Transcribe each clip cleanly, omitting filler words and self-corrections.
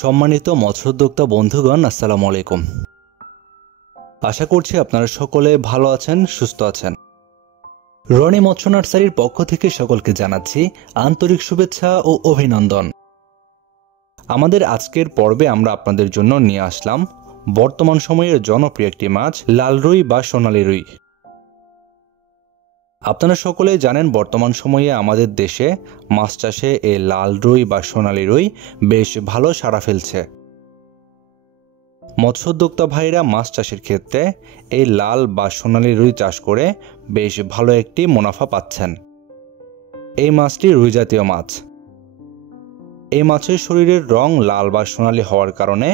সম্মানিত মৎস্যোদ্যোক্তা বন্ধুগণ, আসসালামু আলাইকুম। আশা করছি আপনারা সকলে ভালো আছেন, সুস্থ আছেন। রনি মৎস্য নার্সারির পক্ষ থেকে সকলকে জানাচ্ছি আন্তরিক শুভেচ্ছা ও অভিনন্দন। আমাদের আজকের পর্বে আমরা আপনাদের জন্য নিয়ে আসলাম বর্তমান সময়ের জনপ্রিয় একটি মাছ, লাল রুই বা সোনালী রুই। আপনারা সকলেই জানেন বর্তমান সময়ে আমাদের দেশে মাছ চাষে এই লাল রুই বা সোনালী রুই বেশ ভালো সাড়া ফেলছে। মৎস্যোদ্যোক্তা ভাইরা মাছ চাষের ক্ষেত্রে এই লাল বা সোনালী রুই চাষ করে বেশ ভালো একটি মুনাফা পাচ্ছেন। এই মাছটি রুই জাতীয় মাছ। এই মাছের শরীরের রং লাল বা সোনালী হওয়ার কারণে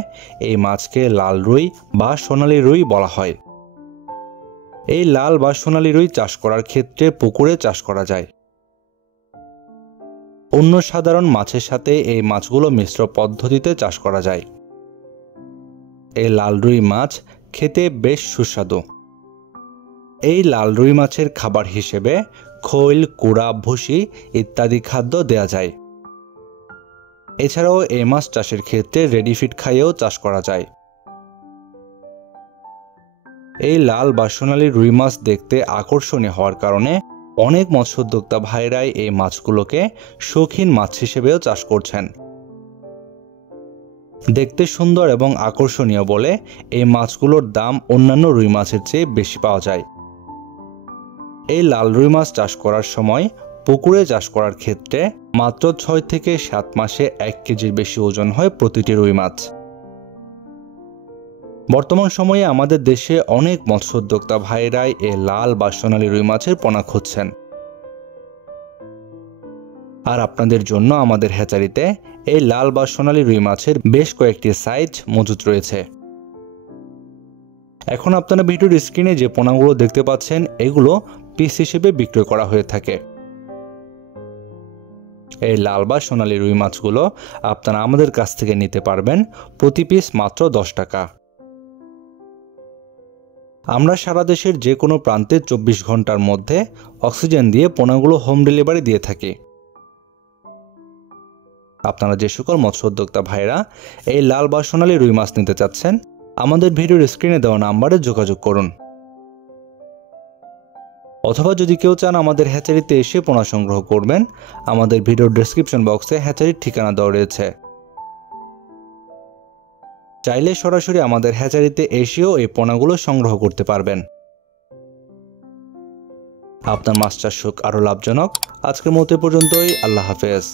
এই মাছকে লাল রুই বা সোনালী রুই বলা হয়। এই লাল বা সোনালী রুই চাষ করার ক্ষেত্রে পুকুরে চাষ করা যায়। অন্য সাধারণ মাছের সাথে এই মাছগুলো মিশ্র পদ্ধতিতে চাষ করা যায়। এই লাল রুই মাছ খেতে বেশ সুস্বাদু। এই লাল রুই মাছের খাবার হিসেবে খৈল, কুড়া, ভুসি ইত্যাদি খাদ্য দেয়া যায়। এছাড়াও এই মাছ চাষের ক্ষেত্রে রেডি ফিড খাইয়েও চাষ করা যায়। এই লাল বা সোনালী রুই মাছ দেখতে আকর্ষণীয় হওয়ার কারণে অনেক মৎস্যোদ্যোক্তা ভাইরাই এই মাছগুলোকে শৌখিন মাছ হিসেবেও চাষ করছেন। দেখতে সুন্দর এবং আকর্ষণীয় বলে এই মাছগুলোর দাম অন্যান্য রুই মাছের চেয়ে বেশি পাওয়া যায়। এই লাল রুই মাছ চাষ করার সময় পুকুরে চাষ করার ক্ষেত্রে মাত্র 6 থেকে 7 মাসে 1 কেজির বেশি ওজন হয় প্রতিটি রুই মাছ। বর্তমান সময়ে আমাদের দেশে অনেক মৎস্যোদ্যোক্তা ভাইরাই এই লাল বা সোনালী রুই মাছের পোনা খুঁজছেন। আর আপনাদের জন্য আমাদের হ্যাচারিতে এই লাল বা সোনালী রুই মাছের বেশ কয়েকটি সাইজ মজুত রয়েছে। এখন আপনারা ভিডিওর স্ক্রিনে যে পোনাগুলো দেখতে পাচ্ছেন এগুলো পিস হিসেবে বিক্রয় করা হয়ে থাকে। এই লাল বা সোনালী রুই মাছগুলো আপনারা আমাদের কাছ থেকে নিতে পারবেন প্রতি পিস মাত্র 10 টাকা। আমরা সারা দেশের যে কোনো প্রান্তে 24 ঘন্টার মধ্যে অক্সিজেন দিয়ে পোনাগুলো হোম ডেলিভারি দিয়ে থাকি। আপনারা যে সকল মৎস্যোদ্যোক্তা ভাইরা এই লাল বা সোনালী রুই মাছ নিতে চাচ্ছেন আমাদের ভিডিওর স্ক্রিনে দেওয়া নাম্বারে যোগাযোগ করুন। অথবা যদি কেউ চান আমাদের হ্যাচারিতে এসে পোনা সংগ্রহ করবেন, আমাদের ভিডিওর ডেসক্রিপশন বক্সে হ্যাচারির ঠিকানা দেওয়া রয়েছে। চাইলে সরাসরি আমাদের হ্যাচারিতে এসেও এই পোনাগুলো সংগ্রহ করতে পারবেন। আপনার মাছ চাষ হোক আরও লাভজনক। আজকের মতো পর্যন্তই। আল্লাহ হাফেজ।